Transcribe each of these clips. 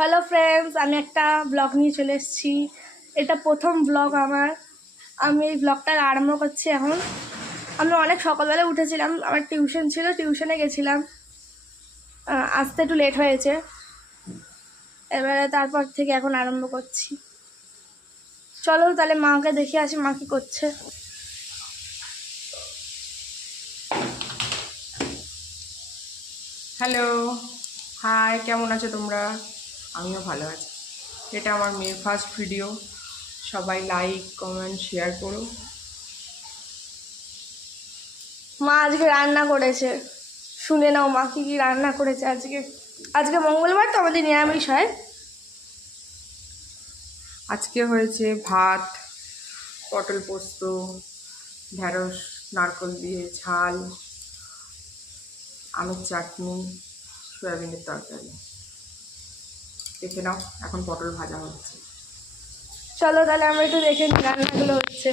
Hello friends, আমি একটা blog নিয়ে চলে এসেছি। এটা প্রথম ব্লগ আমার। আমি এই ব্লগটা আরম্ভ করছি এখন। আমি অনেক সকালবেলা উঠেছিলাম, আমার টিউশন ছিল, টিউশনে গেছিলাম, আসতে একটু লেট হয়েছে। এবারে তারপর থেকে এখন আরম্ভ করছি। চলো তাহলে মাকে দেখে আসি মা কী করছে। হ্যালো, হাই, কেমন আছো তোমরা? আমিও ভালো আছি। এটা আমার মেয়ের ফার্স্ট ভিডিও। সবাই লাইক কমেন্ট শেয়ার করো। মা আজকে রান্না করেছে, শুনে নাও মা কী কী রান্না করেছে আজকে। আজকে মঙ্গলবার তো আমাদের নিরামিষ হয়। আজকে হয়েছে ভাত, পটল পোস্ত, ঢেঁড়স নারকল দিয়ে ঝাল, আলুর চাটনি, সয়াবিনের তরকারি। দেখে নাও, এখন পটল ভাজা হচ্ছে। চলো তাহলে আমরা একটু দেখে নিই রান্নাগুলো হচ্ছে।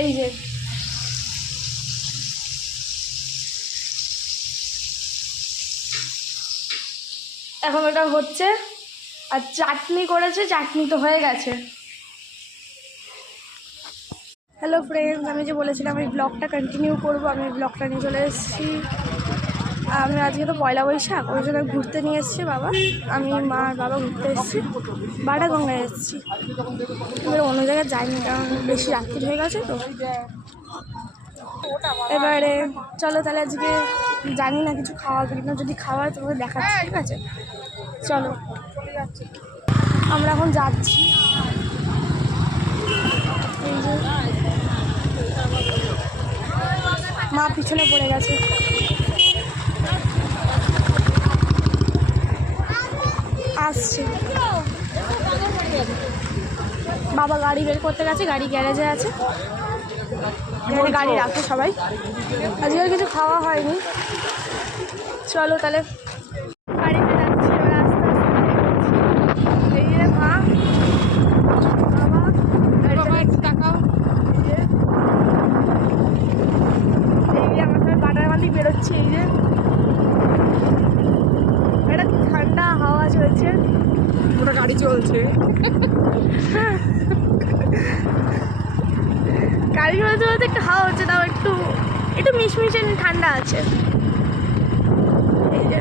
এই যে এখন ওটা হচ্ছে, আর চাটনি করেছে, চাটনি তো হয়ে গেছে। হ্যালো ফ্রেন্ডস, আমি যে বলেছিলাম এই ব্লগটা কন্টিনিউ করবো, আমি ব্লগটা নিয়ে চলে এসেছি। আমি আজকে তো পয়লা বৈশাখ, ওই জন্য ঘুরতে নিয়ে এসেছি বাবা। আমি মা আর বাবা ঘুরতে এসেছি, বাটাগঙ্গায় এসেছি। এবার অন্য জায়গায় যাইনি, কারণ বেশি রাত্রি হয়ে গেছে তো। এবারে চলো তাহলে আজকে জানি না কিছু খাওয়া কিনা, যদি খাওয়া হয় তোমাকে দেখাচ্ছি, ঠিক আছে? চলো, আমরা এখন যাচ্ছি। এই যে মা পিছনে পড়ে গেছে। আসছে বাবা, গাড়ি বের করতে গেছে, গাড়ি গ্যারেজে আছে, এখানে গাড়ি রাখে সবাই। আজকে আর কিছু খাওয়া হয়নি। চলো তাহলে গাড়িতে যাচ্ছি এবার আস্তে আস্তে। এই যে মা বাবা একটু তাকাও। এই যে আমার সবাই বাটার মালিক বেরোচ্ছে। এই যে একটা ঠান্ডা হাওয়া চলছে, পুরো গাড়ি চলছে। গাড়ি চলতে চলতে একটু হাওয়া হচ্ছে, তাও একটু একটু মিশমিশে ঠান্ডা আছে। এই যে